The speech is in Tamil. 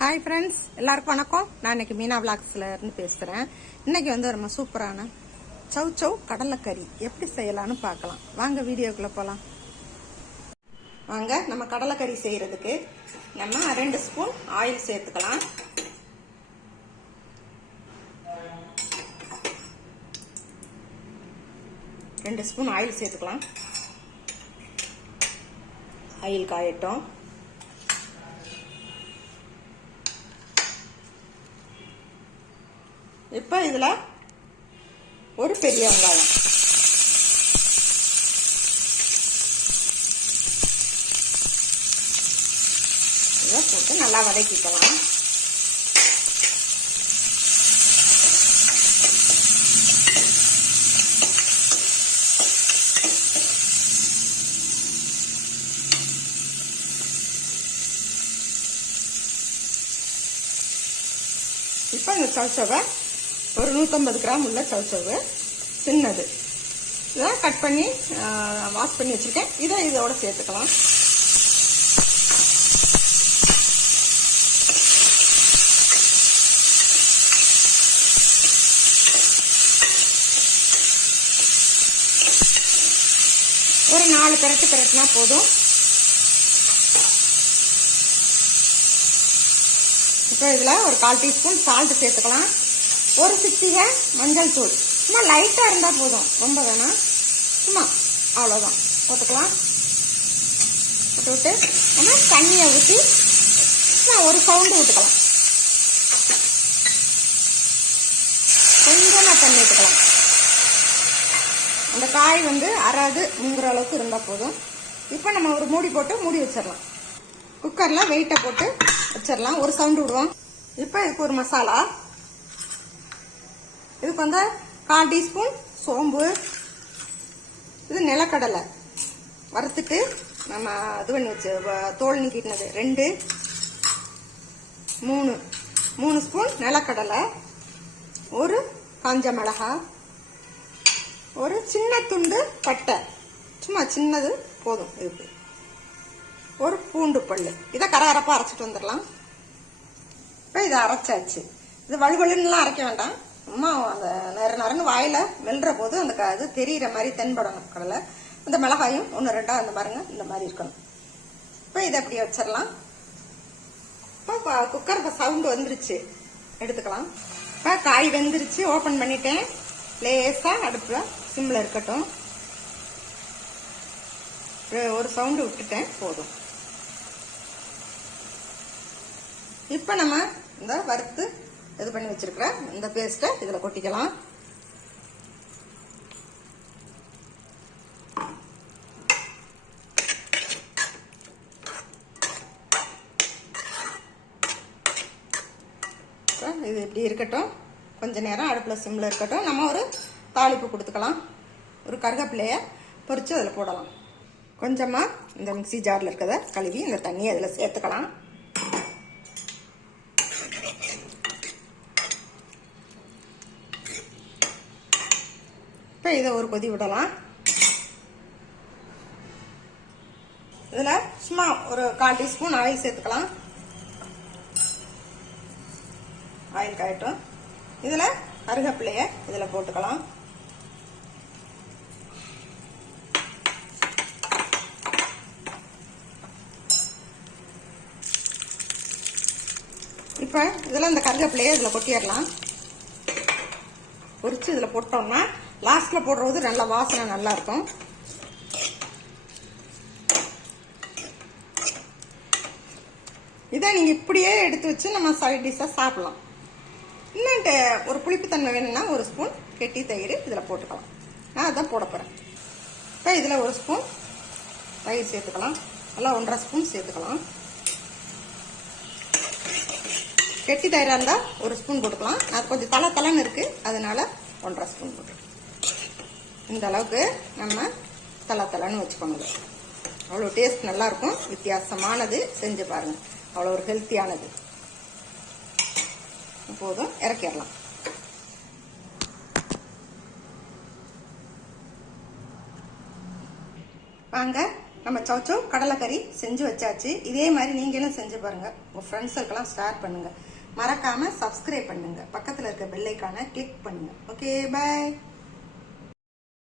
ஹாய் ஃப்ரெண்ட்ஸ், எல்லாருக்கும் வணக்கம். நான் இன்னைக்கு மீனா விளாக்ஸ்ல இருந்து பேசுறேன். இன்னைக்கு நம்ம சூப்பரான சௌ கடலைக்கறி எப்படி செய்யலாம்னு பார்க்கலாம். வாங்க வீடியோக்குள்ள போலாம். வாங்க, நம்ம கடலைக்கறி செய்யறதுக்கு நம்ம 2 ஸ்பூன் ஆயில் சேர்த்துக்கலாம். ரெண்டு ஸ்பூன் ஆயில் சேர்த்துக்கலாம். ஆயில் காயட்டும். இப்போ இதுல ஒரு பெரிய வெங்காயம், இதை போட்டு நல்லா வதக்கிக்கலாம். இப்போ இந்த சௌசவை ஒரு 150 கிராம் உள்ள சௌசவு சின்னது, இதான் கட் பண்ணி வாஷ் பண்ணி வச்சிருக்கேன். இதை இதோட சேர்த்துக்கலாம். ஒரு 4 பிரட்டினா போதும். இப்போ இதுல ஒரு 1/4 டீஸ்பூன் சால்ட் சேர்த்துக்கலாம். ஒரு சிட்டிகை மஞ்சள் தூள், சும்மா லைட்டா இருந்தா போதும், ரொம்ப வேணாம், சும்மா அவ்வளவுதான் போட்டுக்கலாம். போட்டு நம்ம தண்ணியை ஊற்றி ஒரு சவுண்டு விட்டுக்கலாம். கொஞ்சமா தண்ணி ஊற்றுக்கலாம். அந்த காய் அறாது முங்குற அளவுக்கு இருந்தா போதும். இப்போ நம்ம ஒரு மூடி போட்டு மூடி வச்சிடலாம். குக்கர்ல வெயிட்டை போட்டு வச்சிடலாம். ஒரு சவுண்டு விடுவோம். இப்போ இதுக்கு ஒரு மசாலா. இதுக்கு 1/4 டீஸ்பூன் சோம்பு, இது நிலக்கடலை வறுத்துட்டு நம்ம இது பண்ணி வச்சு தோல் நீக்கிட்டது 2 3 ஸ்பூன் நிலக்கடலை, ஒரு காஞ்ச மிளகாய், ஒரு சின்ன துண்டு பட்டை, சும்மா சின்னது போதும் இதுக்கு, ஒரு பூண்டு பல்லு. இதை கரகரப்பா அரைச்சிட்டு வந்துடலாம். இப்போ இதை அரைச்சாச்சு. இது வலுவலுன்னுலாம் அரைக்க வேண்டாம், சும்மா அந்த நரன்னு வாயில மெல்ற போது அந்த இது தெரியிற மாதிரி தென்படணும் கடலை. அந்த மிளகாயும் 1 2 அந்த பாருங்க, இந்த மாதிரி இருக்கணும். இப்போ இதை அப்படி வச்சிடலாம். இப்போ குக்கர் சவுண்டு வந்துருச்சு, எடுத்துக்கலாம். இப்போ காய் வெந்துருச்சு, ஓபன் பண்ணிட்டேன். லேசா அடுப்புல சிம்ல இருக்கட்டும். ஒரு சவுண்டு விட்டுட்டேன், போதும். இப்போ நம்ம இந்த வறுத்து இது பண்ணி வச்சிருக்கிற இந்த பேஸ்ட்டை இதுல கொட்டிக்கலாம். இது இப்படி இருக்கட்டும், கொஞ்ச நேரம் அடுப்புல சிம்ல இருக்கட்டும். நம்ம ஒரு தாளிப்பு கொடுத்துக்கலாம். ஒரு கருவேப்பிலைய பொரிச்சு அதுல போடலாம். கொஞ்சமா இந்த மிக்ஸி ஜார்ல இருக்கிறத கழுவி இந்த தண்ணியை அதுல சேர்த்துக்கலாம். இதை ஒரு கொதி விடலாம். இதுல சும்மா ஒரு 1/4 டீஸ்பூன் ஆயில் சேர்த்துக்கலாம். ஆயில் காயட்டும். இதுல கருவேப்பிலைய இதுல போட்டுக்கலாம். இப்ப இதுல இந்த கருவேப்பிலைய இதுல கொட்டிடலாம். பொரிச்சு இதுல போட்டோம்னா லாஸ்ட்ல போடுறது நல்ல வாசனை நல்லா இருக்கும். இதை நீங்க இப்படியே எடுத்து வச்சு நம்ம சைட் டிஷ்ஷா சாப்பிடலாம். இன்னும் ஒரு புளிப்புத்தன்மை வேணும்னா ஒரு ஸ்பூன் கெட்டி தயிர் இதுல போட்டுக்கலாம். நான் அதான் போட போறேன். இப்போ இதுல ஒரு ஸ்பூன் தயிர் சேர்த்துக்கலாம். நல்லா 1/2 ஸ்பூன் சேர்த்துக்கலாம். கெட்டி தயிரா இருந்தா ஒரு ஸ்பூன் போட்டுக்கலாம். அது கொஞ்சம் தளன்னு இருக்கு, அதனால 1/2 ஸ்பூன் போட்டுக்கலாம். இந்த அளவுக்கு நம்ம தளன்னு வச்சுக்கணும். அவ்வளோ டேஸ்ட் நல்லா இருக்கும். வித்தியாசமானது, செஞ்சு பாருங்க. அவ்வளோ ஒரு ஹெல்த்தியானது. போதும், இறக்கிடலாம். வாங்க நம்ம சௌச்சௌ கடலைக்கறி செஞ்சு வச்சாச்சு. இதே மாதிரி நீங்களும் செஞ்சு பாருங்க. உங்க ஃப்ரெண்ட்ஸுக்கெல்லாம் ஷேர் பண்ணுங்க. மறக்காம சப்ஸ்கிரைப் பண்ணுங்க. பக்கத்துல இருக்க பெல் ஐகானை கிளிக் பண்ணுங்க. Okay, by.